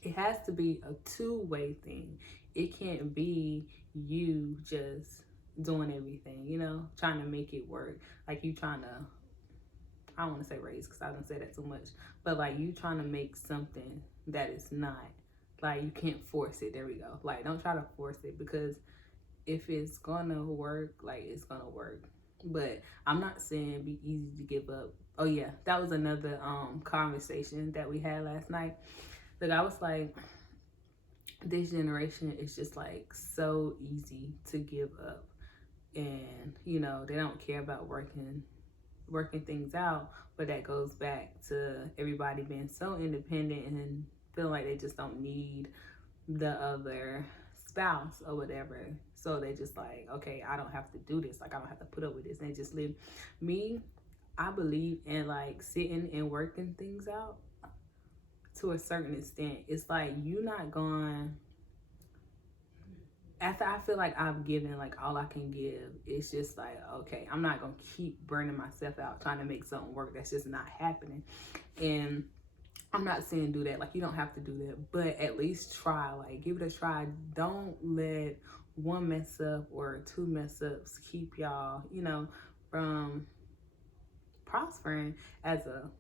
it has to be a two-way thing. It can't be you just doing everything, you know, trying to make it work. Like, you trying to, I don't want to say raise because I don't say that too much, but like you trying to make something that is not. Like, you can't force it. There we go. Like, don't try to force it, because if it's gonna work, like, it's gonna work. But I'm not saying be easy to give up. Oh yeah, that was another conversation that we had last night. The guy was like, this generation is just like so easy to give up, and you know, they don't care about working things out. But that goes back to everybody being so independent and feeling like they just don't need the other spouse or whatever. So they just like, okay, I don't have to do this. Like, I don't have to put up with this. And they just live. Me, I believe in like sitting and working things out to a certain extent. It's like, you not going, after I feel like I've given like all I can give, it's just like, okay, I'm not gonna keep burning myself out trying to make something work that's just not happening. And I'm not saying do that, like, you don't have to do that, but at least try. Like, give it a try. Don't let one mess up or two mess ups keep y'all, you know, from prospering as a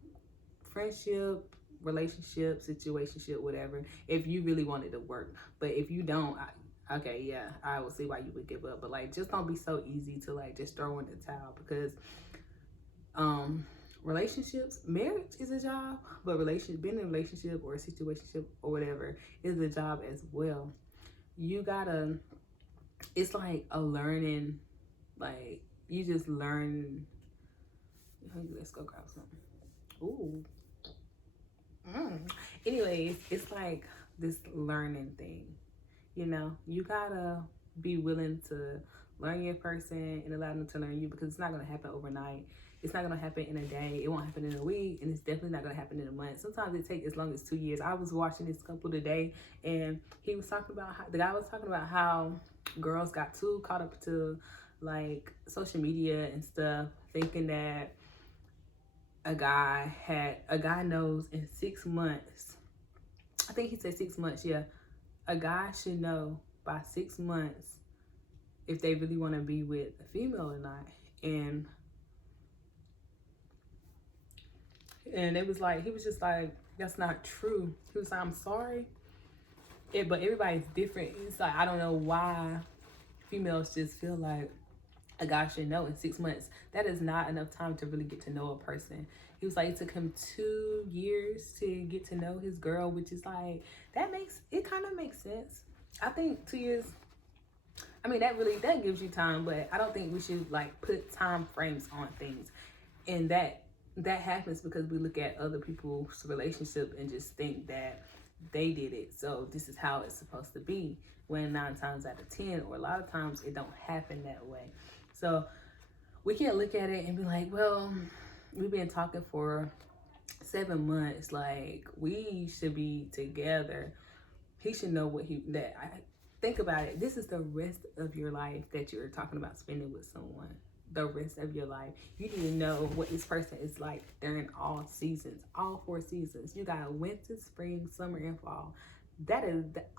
friendship, relationship, situationship, whatever, if you really want it to work. But if you don't, okay, yeah, I will see why you would give up. But like, just don't be so easy to like just throw in the towel, because relationships, marriage is a job, but being in a relationship or a situationship or whatever is a job as well. You gotta, it's like a learning, like, you just learn. Let's go grab something. Ooh. Anyways, it's like this learning thing, you know. You gotta be willing to Learn your person and allow them to learn you, because it's not going to happen overnight. It's not going to happen in a day. It won't happen in a week, and it's definitely not going to happen in a month. Sometimes it takes as long as 2 years. I was watching this couple today, and he was talking about how, the guy was talking about how girls got too caught up to like social media and stuff, thinking that a guy knows in 6 months. I think he said 6 months. Yeah, a guy should know by 6 months if they really want to be with a female or not. And it was like, he was just like, that's not true. He was like, I'm sorry, but everybody's different. It's like, I don't know why females just feel like a guy should know in 6 months. That is not enough time to really get to know a person. He was like, it took him 2 years to get to know his girl, which is like, it kind of makes sense. I think 2 years, I mean, that gives you time, but I don't think we should like put time frames on things. And that happens because we look at other people's relationship and just think that they did it, so this is how it's supposed to be, when 9 times out of 10, or a lot of times, it don't happen that way. So we can't look at it and be like, well, we've been talking for 7 months, like we should be together. He should know think about it. This is the rest of your life that you're talking about spending with someone. The rest of your life. You need to know what this person is like during all seasons, all 4 seasons. You got winter, spring, summer, and fall.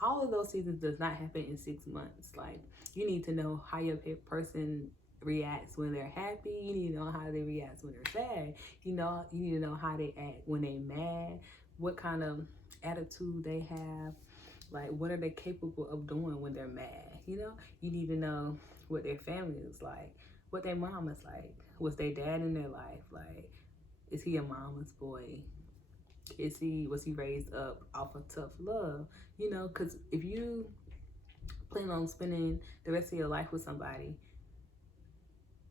All of those seasons does not happen in 6 months. Like, you need to know how your person reacts when they're happy. You need to know how they react when they're sad. You need to know how they act when they're mad, what kind of attitude they have, like what are they capable of doing when they're mad. You need to know what their family is like, what their mom is like. Was their dad in their life? Like, is he a mama's boy? Was he raised up off of tough love? Because if you plan on spending the rest of your life with somebody,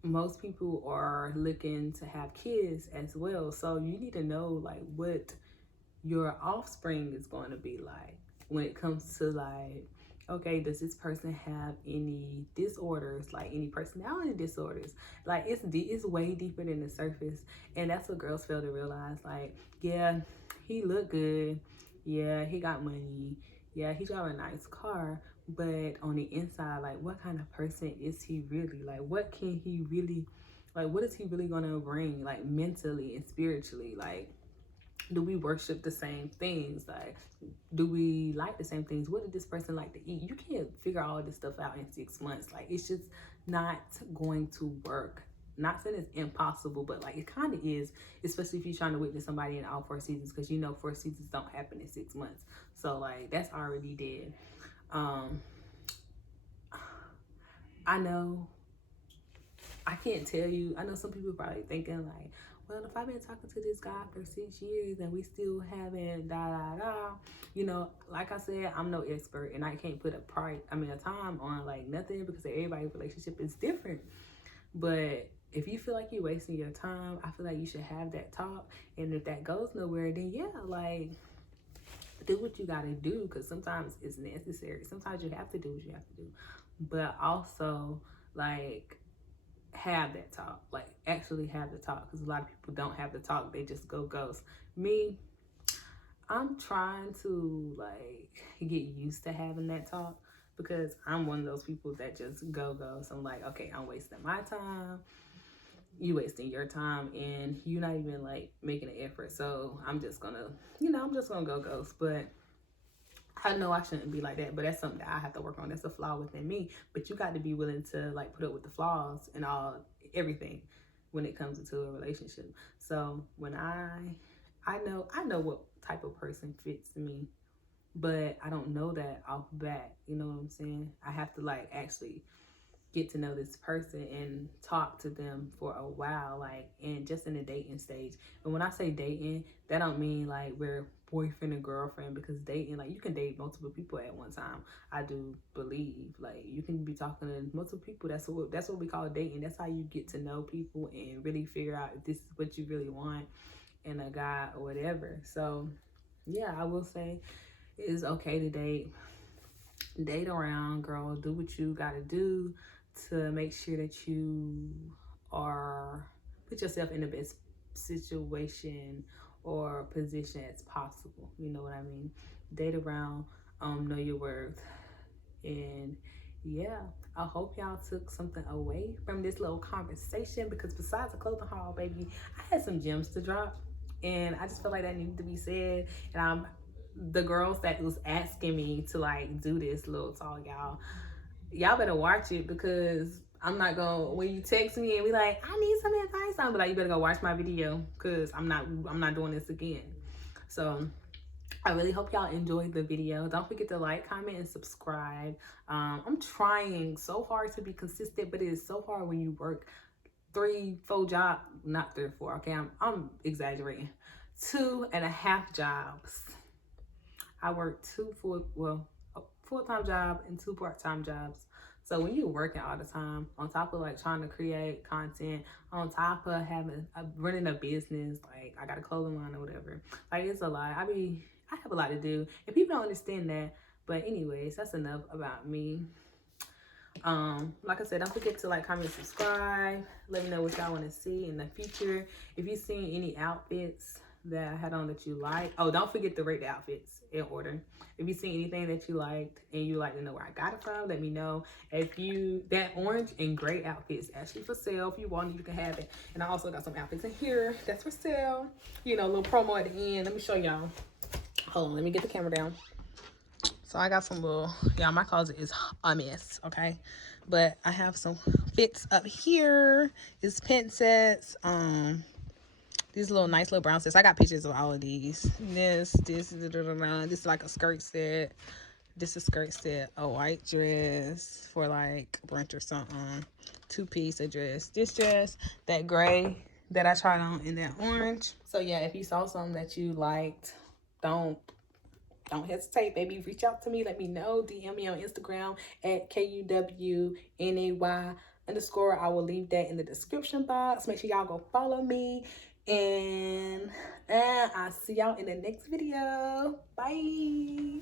most people are looking to have kids as well. So you need to know like what your offspring is going to be like when it comes to like, okay, does this person have any disorders, like any personality disorders? Like, it's way deeper than the surface, and that's what girls fail to realize. Like, yeah, he look good, yeah, he got money, yeah, he drive a nice car, but on the inside, like, what kind of person is he really? Like, what can he really, like, what is he really gonna bring, like, mentally and spiritually? Like, do we worship the same things? Like, do we like the same things? What did this person like to eat? You can't figure all this stuff out in 6 months. Like, it's just not going to work. Not saying it's impossible, but like, it kind of is, especially if you're trying to witness somebody in all 4 seasons, because 4 seasons don't happen in 6 months. So like, that's already dead. I know, I can't tell you, I know some people probably thinking like, well, if I've been talking to this guy for 6 years and we still haven't like I said, I'm no expert, and I can't put a time on like nothing, because everybody's relationship is different. But if you feel like you're wasting your time, I feel like you should have that talk. And if that goes nowhere, then yeah, like, do what you gotta do, because sometimes it's necessary. Sometimes you have to do what you have to do. But also, like, have that talk. Like, actually have the talk, because a lot of people don't have the talk. They just go ghost. Me, I'm trying to like get used to having that talk, because I'm one of those people that just go ghost. I'm like, okay, I'm wasting my time, you wasting your time, and you're not even like making an effort. So I'm just gonna go ghost. But I know I shouldn't be like that, but that's something that I have to work on. That's a flaw within me. But you got to be willing to like put up with the flaws and everything when it comes into a relationship. So when I know what type of person fits me, but I don't know that off bat. You know what I'm saying? I have to like actually get to know this person and talk to them for a while, like, and just in the dating stage. And when I say dating, that don't mean like we're boyfriend and girlfriend, because dating, like, you can date multiple people at one time. I do believe like you can be talking to multiple people. That's what we call dating. That's how you get to know people and really figure out if this is what you really want in a guy or whatever. So yeah, I will say it's okay to date around, girl. Do what you gotta do to make sure that you are put yourself in the best situation or position as possible. You know what I mean? Date around, know your worth. And yeah, I hope y'all took something away from this little conversation, because besides the clothing haul, baby, I had some gems to drop. And I just feel like that needed to be said. And the girls that was asking me to like do this little talk, y'all better watch it, because I'm not gonna, when you text me and be like, I need some advice, I'm be like, you better go watch my video, because I'm not doing this again. So I really hope y'all enjoyed the video. Don't forget to like, comment, and subscribe. I'm trying so hard to be consistent, but it is so hard when you work 3-4 jobs, not 3 or 4, okay, I'm exaggerating, 2.5 jobs. I work 2 full-time job and 2 part-time jobs. So when you're working all the time, on top of like trying to create content, on top of running a business, like I got a clothing line or whatever, like it's a lot. I have a lot to do, and people don't understand that. But anyways, that's enough about me. Like I said, don't forget to like, comment, subscribe. Let me know what y'all want to see in the future. If you've seen any outfits that I had on that you like, oh, don't forget to rate the outfits in order. If you see anything that you liked and you like to know where I got it from, let me know. That orange and gray outfits actually for sale. If you want it, you can have it. And I also got some outfits in here that's for sale. You know, a little promo at the end. Let me show y'all. Hold on, let me get the camera down. So I got some my closet is a mess, okay? But I have some fits up here. It's pant sets. These nice little brown sets. I got pictures of all of these. This is like a skirt set. This is a skirt set. A white dress for like brunch or something. 2-piece dress. This dress, that gray that I tried on, and that orange. So yeah, if you saw something that you liked, don't hesitate, baby. Reach out to me. Let me know. DM me on Instagram at KUWNAY_. I will leave that in the description box. Make sure y'all go follow me. And I'll see y'all in the next video. Bye.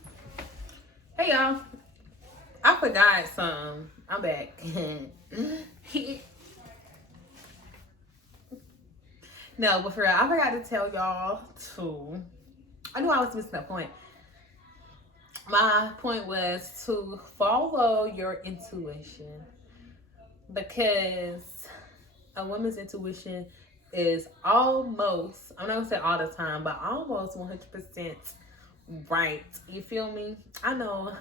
Hey, y'all. I forgot something. I'm back. No, but for real, I forgot to tell y'all too. I knew I was missing a point. My point was to follow your intuition, because a woman's intuition is almost, I'm not gonna say all the time, but almost 100% right. You feel me? I know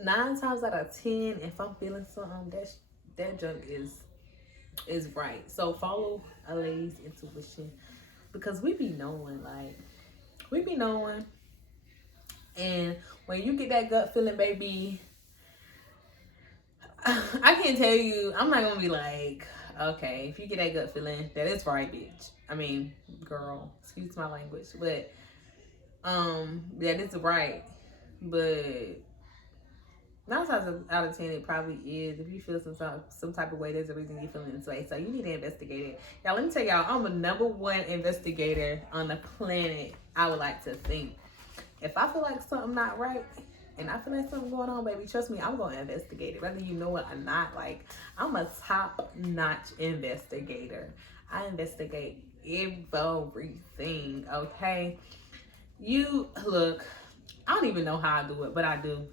9 times out of 10, if I'm feeling something, that junk is right. So follow a lady's intuition, because we be knowing. And when you get that gut feeling, baby, I can't tell you, I'm not gonna be like, okay, if you get that gut feeling, that is right, bitch. I mean, girl, excuse my language, but that is right. But 9 times out of 10, it probably is. If you feel some type of way, there's a reason you're feeling this way. So you need to investigate it. Y'all, let me tell y'all, I'm a #1 investigator on the planet, I would like to think. If I feel like something not right, and I feel like something going on, baby, trust me, I'm going to investigate it. Whether you know it or not, like, I'm a top-notch investigator. I investigate everything, okay? Look, I don't even know how I do it, but I do.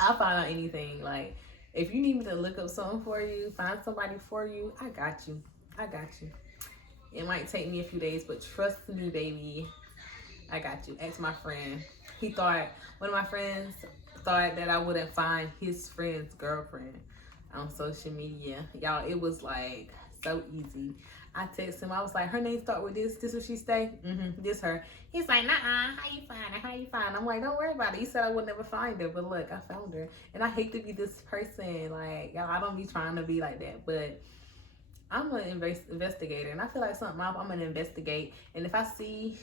I'll find out anything. Like, if you need me to look up something for you, find somebody for you, I got you. It might take me a few days, but trust me, baby, I got you. Ask my friend. One of my friends thought that I wouldn't find his friend's girlfriend on social media. Y'all, it was like so easy. I texted him. I was like, her name start with this. This what she say? This her. He's like, nah, how you find her? I'm like, don't worry about it. He said I would never find her, but look, I found her. And I hate to be this person. Like, y'all, I don't be trying to be like that, but I'm an investigator, and I feel like something I'm gonna investigate. And if I see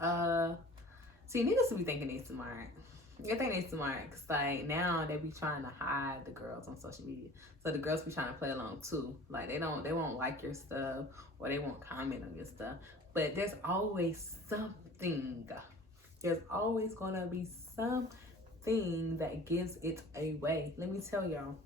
niggas to be thinking they smart. They think they smart, because like now they be trying to hide the girls on social media. So the girls be trying to play along too. Like they won't like your stuff, or they won't comment on your stuff. But there's always something. There's always gonna be something that gives it away. Let me tell y'all.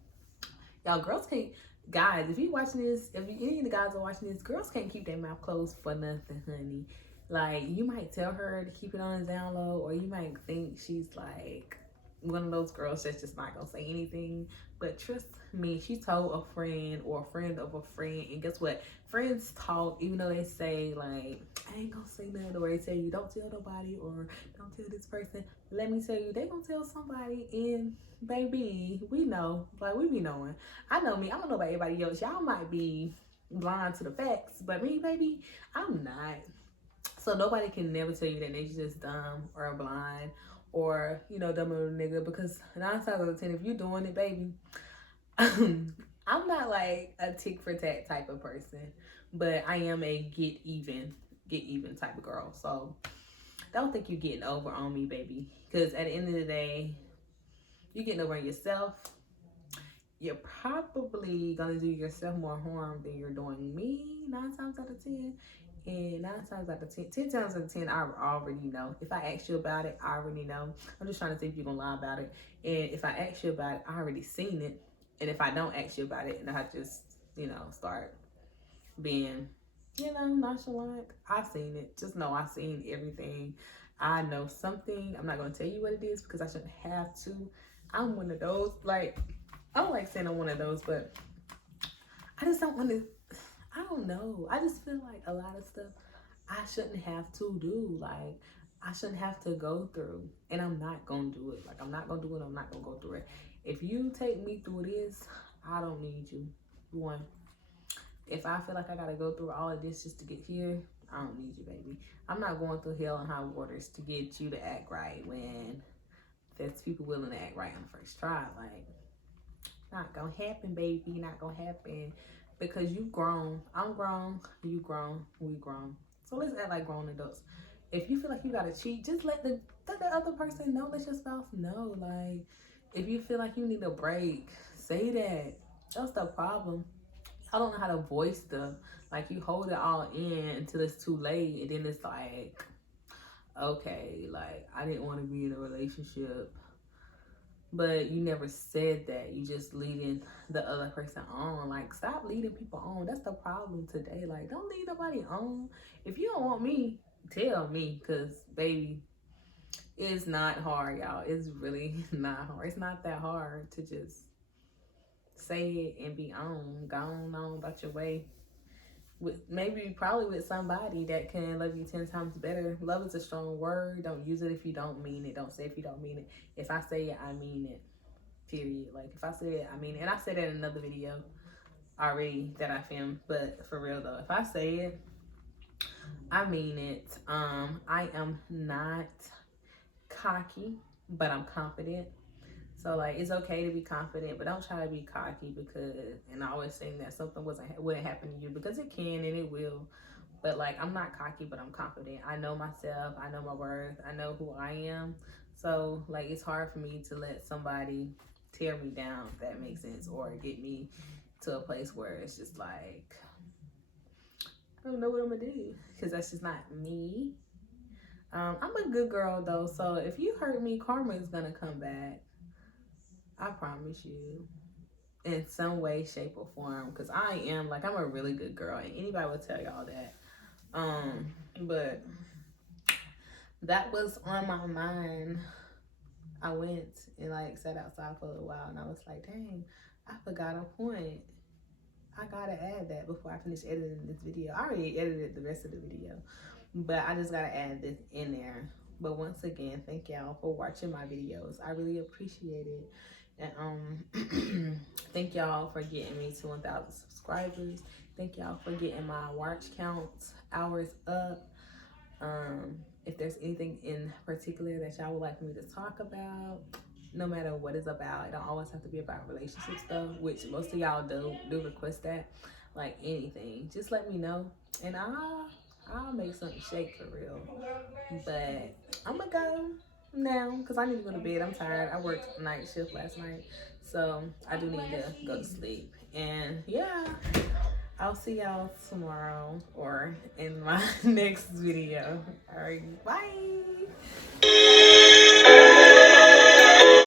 Y'all, girls can't, guys, if you watching this, if any of the guys are watching this, girls can't keep their mouth closed for nothing, honey. Like, you might tell her to keep it on the down low, or you might think she's like one of those girls that's just not gonna say anything. But trust me, she told a friend or a friend of a friend, and guess what? Friends talk, even though they say like, I ain't gonna say nothing, or they tell you don't tell nobody, or don't tell this person. Let me tell you, they gonna tell somebody, and baby, we know, like we be knowing. I know me, I don't know about everybody else. Y'all might be blind to the facts, but me, baby, I'm not. So nobody can never tell you that they're just dumb or blind or, you know, dumb little nigga, because 9 times out of 10, if you're doing it, baby, I'm not like a tick for tat type of person, but I am a get even type of girl. So don't think you're getting over on me, baby, because at the end of the day, you're getting over on yourself. You're probably gonna do yourself more harm than you're doing me 9 times out of 10. And 9 times out of 10, 10 times out of 10, I already know. If I ask you about it, I already know. I'm just trying to see if you're gonna lie about it. And if I ask you about it, I already seen it. And if I don't ask you about it, and I just, you know, start being, you know, nonchalant, I seen it. Just know I seen everything. I know something. I'm not gonna tell you what it is because I shouldn't have to. I'm one of those, like, I don't like saying I'm one of those, but I just don't want to. I don't know. I just feel like a lot of stuff I shouldn't have to do. Like, I shouldn't have to go through. And I'm not going to do it. Like, I'm not going to do it. I'm not going to go through it. If you take me through this, I don't need you. One. If I feel like I got to go through all of this just to get here, I don't need you, baby. I'm not going through hell and high waters to get you to act right when there's people willing to act right on the first try. Like, not going to happen, baby. Not going to happen. Because you've grown, I'm grown, you grown, we grown. So let's act like grown adults. If you feel like you gotta cheat, just let the other person know, let your spouse know. Like, if you feel like you need a break, say that. That's the problem. I don't know how to voice stuff. Like, you hold it all in until it's too late, and then it's like, okay, like, I didn't want to be in a relationship. But you never said that. You just leading the other person on. Like, stop leading people on. That's the problem today. Like, don't lead nobody on. If you don't want me, tell me. Because, baby, it's not hard, y'all. It's really not hard. It's not that hard to just say it and be on. Go on about your way. Probably with somebody that can love you 10 times better. Love is a strong word. Don't use it if you don't mean it. Don't say if you don't mean it. If I say it, I mean it. Period. Like, if I say it, I mean it. And I said that in another video already that I filmed. But for real though, if I say it, I mean it. I am not cocky, but I'm confident. So, like, it's okay to be confident, but don't try to be cocky because, and I always saying that something wouldn't happen to you, because it can and it will. But, like, I'm not cocky, but I'm confident. I know myself. I know my worth. I know who I am. So, like, it's hard for me to let somebody tear me down, if that makes sense, or get me to a place where it's just like, I don't know what I'm going to do, because that's just not me. I'm a good girl, though, so if you hurt me, karma is going to come back. I promise you, in some way, shape, or form, because I'm a really good girl, and anybody will tell y'all that. But that was on my mind. I went and, like, sat outside for a little while, and I was like, dang, I forgot a point. I gotta add that before I finish editing this video. I already edited the rest of the video, but I just gotta add this in there. But once again, thank y'all for watching my videos. I really appreciate it. And thank y'all for getting me to 1,000 subscribers. Thank y'all for getting my watch count hours up. If there's anything in particular that y'all would like me to talk about, no matter what it's about, it don't always have to be about relationship stuff, which most of y'all do request that. Like, anything, just let me know, and I'll make something shake for real. But I'm gonna go now because I need to go to bed. I'm tired. I worked night shift last night, so I do need to go to sleep. And yeah, I'll see y'all tomorrow or in my next video. All right, bye.